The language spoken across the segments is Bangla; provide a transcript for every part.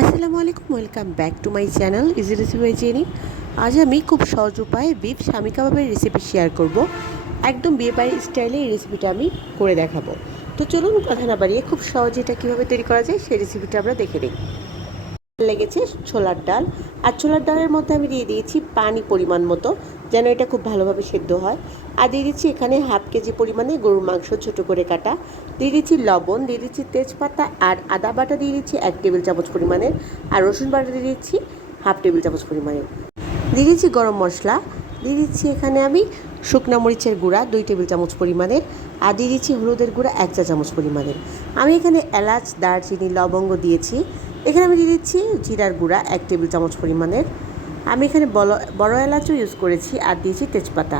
আসসালামু আলাইকুম, welcome back to my channel easy recipe by Jenny. আজ আমি খুব সহজ উপায়ে বিফ শামি কাবাবের রেসিপি শেয়ার করব। একদম বিয়েবাড়ির স্টাইলে এই রেসিপিটা আমি করে দেখাবো। তো চলুন কথা না বাড়িয়ে খুব সহজে এটা কীভাবে তৈরি করা যায় সেই রেসিপিটা আমরা দেখে নিই। লেগেছে ছোলার ডাল, আর ছোলার ডালের মধ্যে আমি দিয়ে দিয়েছি পানি পরিমাণ মতো, যেন এটা খুব ভালোভাবে সেদ্ধ হয়। আর দিয়ে দিচ্ছি এখানে হাফ কেজি পরিমাণে গরুর মাংস ছোটো করে কাটা, দিয়ে দিচ্ছি লবণ, দিয়ে দিচ্ছি তেজপাতা, আর আদা বাটা দিয়ে দিচ্ছি 1 টেবিল চামচ পরিমাণের, আর রসুন বাটা দিয়ে দিচ্ছি হাফ টেবিল চামচ পরিমাণের, দিয়ে দিচ্ছি গরম মশলা, দিয়ে দিচ্ছি এখানে আমি শুকনা মরিচের গুঁড়া 2 টেবিল চামচ পরিমাণের, আর দিয়ে দিচ্ছি হলুদের গুঁড়া 1 চা চামচ পরিমাণের। আমি এখানে এলাচ, দারচিনি, লবঙ্গ দিয়েছি। এখানে আমি দিয়ে দিচ্ছি জিরার গুঁড়া 1 টেবিল চামচ পরিমাণের। আমি এখানে বড় এলাচও ইউজ করেছি, আর দিয়েছি তেজপাতা।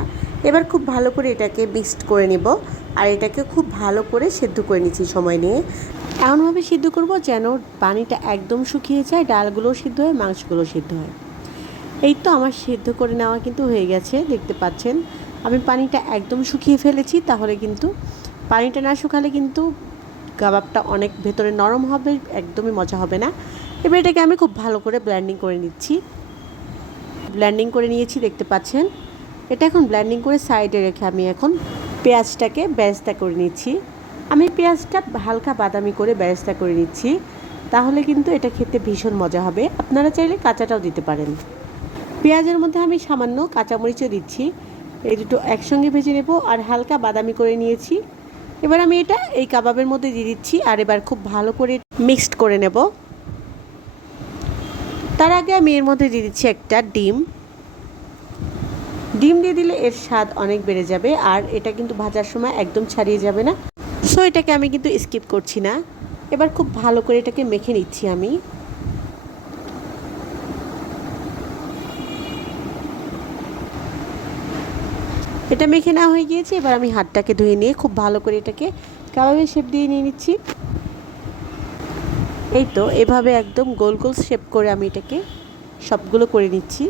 এবার খুব ভালো করে এটাকে মিক্সড করে নেব, আর এটাকে খুব ভালো করে সেদ্ধ করে নিচ্ছি সময় নিয়ে। এমনভাবে সিদ্ধ করব যেন পানিটা একদম শুকিয়ে যায়, ডালগুলোও সিদ্ধ হয়, মাংসগুলোও সিদ্ধ হয়। এই তো আমার সিদ্ধ করে নেওয়া কিন্তু হয়ে গেছে, দেখতে পাচ্ছেন আমি পানিটা একদম শুকিয়ে ফেলেছি। তাহলে কিন্তু পানিটা না শুকালে কিন্তু কাবাবটা অনেক ভেতরে নরম হবে, একদমই মজা হবে না। এবার এটাকে আমি খুব ভালো করে ব্লেন্ডিং করে নিচ্ছি। ব্লেন্ডিং করে নিয়েছি, দেখতে পাচ্ছেন। এটা এখন ব্লেন্ডিং করে সাইডে রেখে আমি এখন পেঁয়াজটাকে বেরেস্তা করে নিচ্ছি। আমি পেঁয়াজটা হালকা বাদামি করে বেরেস্তা করে নিচ্ছি, তাহলে কিন্তু এটা খেতে ভীষণ মজা হবে। আপনারা চাইলে কাঁচাটাও দিতে পারেন। পেঁয়াজের মধ্যে আমি সামান্য কাঁচামরিচও দিচ্ছি। এই দুটো একসঙ্গে ভেজে নেব, আর হালকা বাদামি করে নিয়েছি। এবার আমি এটা এই কাবাবের মধ্যে দিয়ে দিচ্ছি, আর এবার খুব ভালো করে মিক্সড করে নেব। তার আগে আমি এর মধ্যে দিয়ে দিচ্ছি একটা ডিম দিয়ে দিলে এর স্বাদ অনেক বেড়ে যাবে, আর এটা কিন্তু ভাজার সময় একদম ছাড়িয়ে যাবে না। সো এটাকে আমি কিন্তু স্কিপ করছি না। এবার খুব ভালো করে এটাকে মেখে নিচ্ছি আমি। এটা মেখে নেওয়া হয়ে গিয়েছে। এবার আমি হাতটাকে ধুয়ে নিয়ে খুব ভালো করে এটাকে কাবাবের শেপ দিয়ে নিয়ে নিচ্ছি। এই তো এভাবে একদম গোল গোল শেপ করে আমি এটাকে সবগুলো করে নিচ্ছি।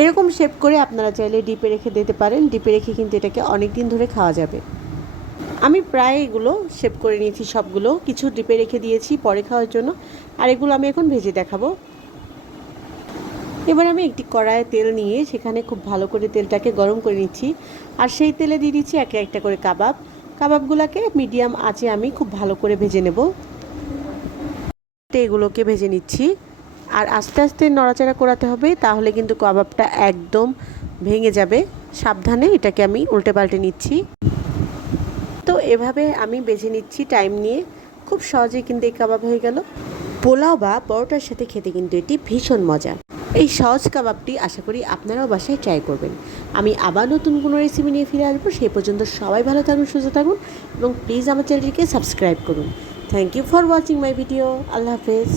এরকম শেপ করে আপনারা চাইলে ডিপে রেখে দিতে পারেন। ডিপে রেখে কিন্তু এটাকে অনেক দিন ধরে খাওয়া যাবে। আমি প্রায় এগুলো শেপ করে নিয়েছি সবগুলো, কিছু ডিপে রেখে দিয়েছি পরে খাওয়ার জন্য, আর এগুলো আমি এখন ভেজে দেখাবো। এবার আমি একটি কড়াইয়ে তেল নিয়ে সেখানে খুব ভালো করে তেলটাকে গরম করে নিচ্ছি, আর সেই তেলে দিয়ে দিচ্ছি একটা একটা করে কাবাবগুলোকে মিডিয়াম আঁচে আমি খুব ভালো করে ভেজে নেব। এগুলোকে ভেজে নিচ্ছি, আর আস্তে আস্তে নড়াচড়া করাতে হবে, তাহলে কিন্তু কাবাবটা একদম ভেঙে যাবে। সাবধানে এটাকে আমি উল্টে পাল্টে নিচ্ছি। তো এভাবে আমি বেছে নিচ্ছি টাইম নিয়ে। খুব সহজেই কিন্তু এই কাবাব হয়ে গেল। পোলাও বা পরোটার সাথে খেতে কিন্তু এটি ভীষণ মজা। এই সহজ কাবাবটি আশা করি আপনারাও বাসায় ট্রাই করবেন। আমি আবার নতুন কোনো রেসিপি নিয়ে ফিরে আসবো। সেই পর্যন্ত সবাই ভালো থাকুন, সুস্থ থাকুন, এবং প্লিজ আমার চ্যানেলটিকে সাবস্ক্রাইব করুন। Thank you for watching my video. আল্লাহ হাফেজ।